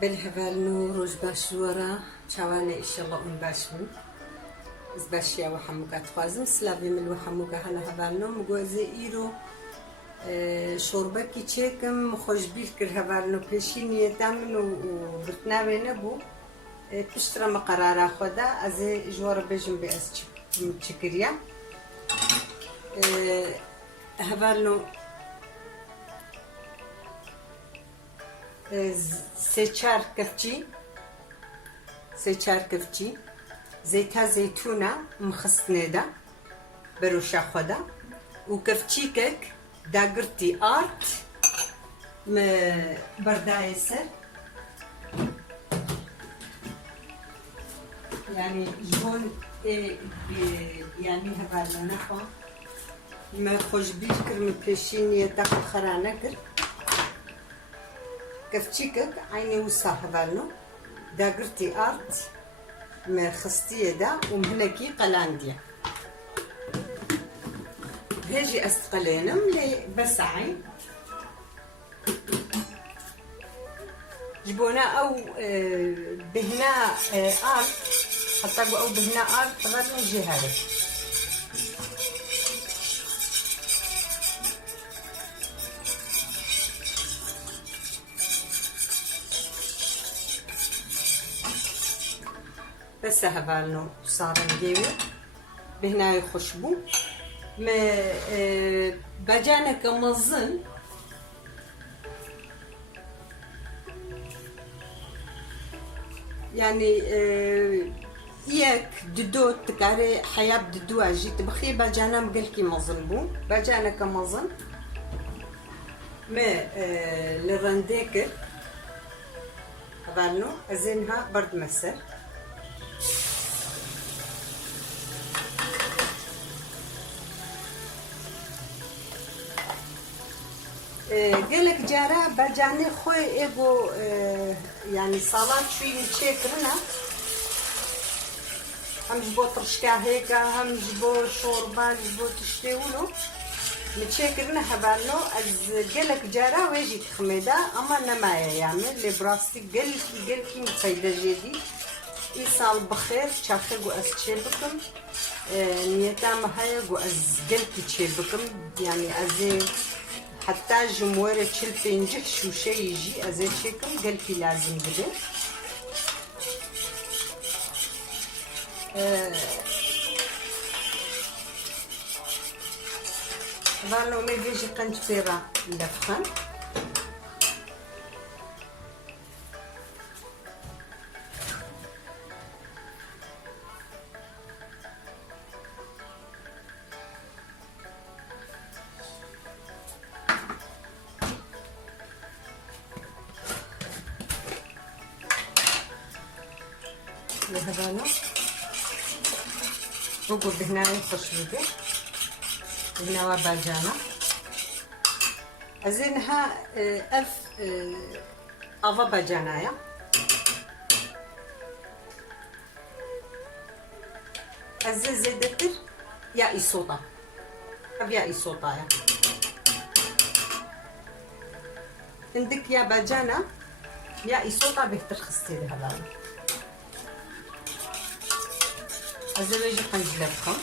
بالهبالنو روج باش ورا چاوانه ایشالله اون باش من از باشیا و حموکات خوازم سلاوی من و حموکا هلا هبالنو مگوزه ایرو شوربه کی چکم خوش بیل کر هبالنو پیشی نیتم و برتناوی نبو پشترا مقرارا خدا از جوار بجم بی از چکریا هبالنو سه چار کفچی زيتا زيتونة مخصنة بروشا خدا وكفتشيكك داقرتي ارت بردايسر يعني جون يعني هبالنا نخوا ما خوش بيكر من بلشيني تاخد خرانكر كفتشيكك عيني وصا هبالنا داقرتي ارت ما خستيه دا ومهنكي قلانديا هاجي استقلينم لي بسعي جبونا او بهنا ارت حتى او بهنا ارت غير نجي هذا بس هبالنو صار نجيبه بهنا خشبو ما بجانا كمظن يعني ياك ددو تكاري حياة ددو اجي تبخي بجانا مقلكي مظن بو بجانا كمظن ما للرنديكر هبالنو ازينها برد مسر قالك جارا بجاني خوي ايجو يعني صالات شوي متشكرنا هم جبو ترشكا هيكا هم جبو شوربة جبو تشتيولو متشكرنا هبالنو از قالك جارا ويجي تخميدا اما نمايا يعمل لي براستي قالكي متسيدة جديد إيصال بخير شاخي جو أز تشيبكم نيتا مهايا جو أز قالكي تشيبكم يعني أزي حتى جموره تشل بينجح شو شي يجي أزي تشيكم قالكي لازم بده بانو مي بيجي قنج بيرا لفخن هبالنو وقول بهنا يخش بده هنا وباجانا أزينها أف أفا باجانايا أزي زيدتر يا إيصوتا أبيا إيصوتايا عندك يا باجانا يا إيصوتا بيهتر خستي لها بالي أزي بيجي قنجلتكم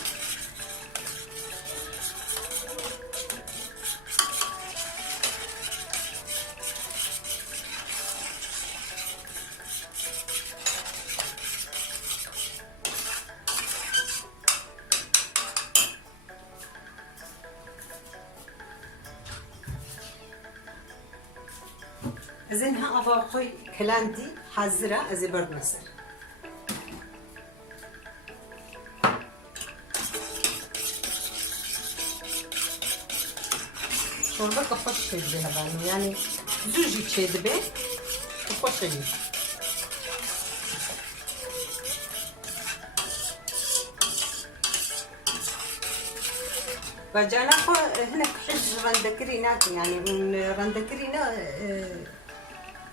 زينها أفاقي كلاندي حازرة أزي برد مصر شوربة كفاش تشدبها بانو يعني زوجي تشدبه كفاش يجي فجانا هنا حج رندكرينات يعني رندكرينا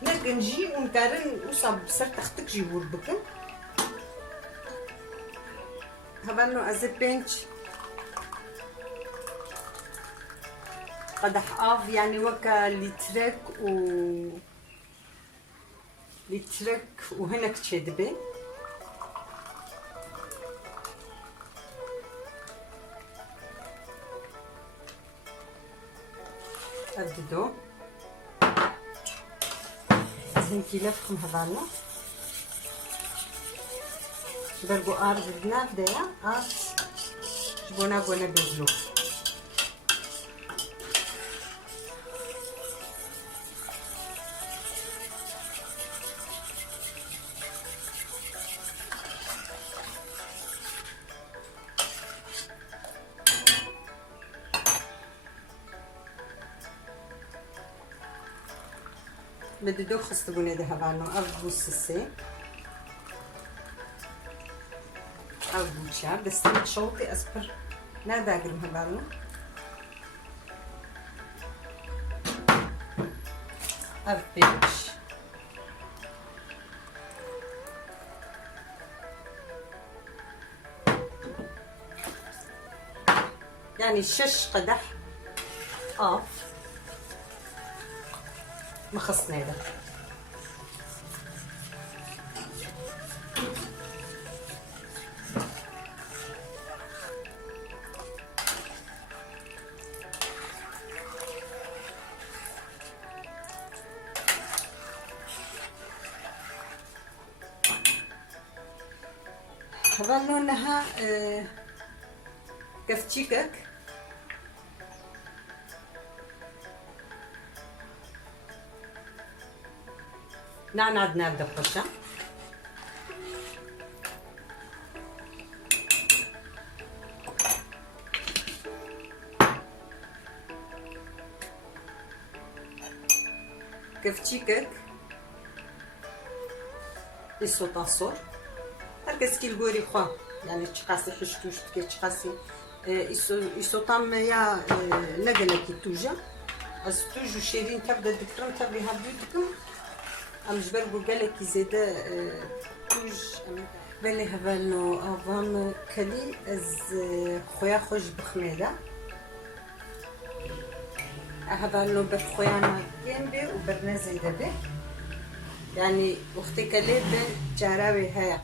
نجي ونقارن وصاب بسرت اختك جيبور بكم هبانو ازبنج قدح آف يعني وكا لترك و لترك وهناك تشدبي أبدو زنكي لفخم هذانا برقو أرض بناف ديا بونا بيزلو بدي دوخ خستبوني ده هبانو أرض بوسسي أرض بوشا بس شوطي أسبر لا داقر هبانو أرض بيش يعني 6 قدح ما خصني ده هذا لونها كفتشيكك نعناد نبدا بخشة كفتشيكك يسوطاسور هركس كي القوري خوا يعني تشقاسي حشتوش تكي تشقاسي يسوطام يا نقلكي توجا از توجو شيرين تبدا دكرم تبي هبدو ام جبر قالك زيدا توج بلي هبانو افام كلي از خويا خوش بخميده هبانو بخويانا جنبي وبرنا زيدا به يعني وقتي كلي جاراوي هيا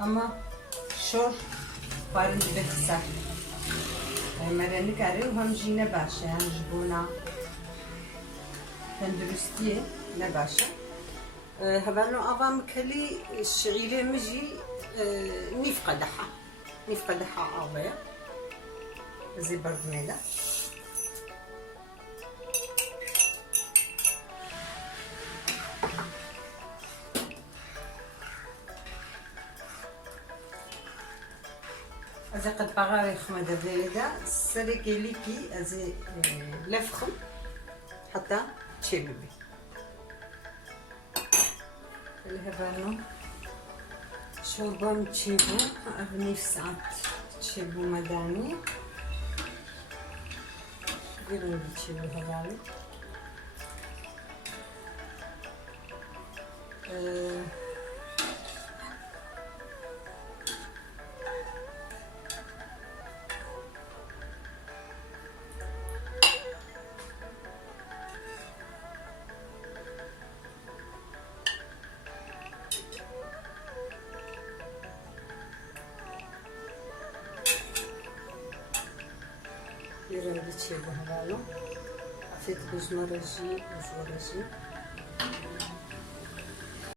اما شور بارند بتسا مرني كاري وهم جينا باشا يعني جبونا تندرستيه نباشا هبانو افام كلي الشعيري مجي نيف قدحة عابية زي بردميلة ازي قد بغاري خمدة بليدا سريكي ليكي ازي لفخم حتى تشيبي الهبانو شوربة تشيبو أغني في ساعات تشيبو مداني قولوا تشيبو هبانو يرى اللي تشيبو هبانو عفيت بزمرجي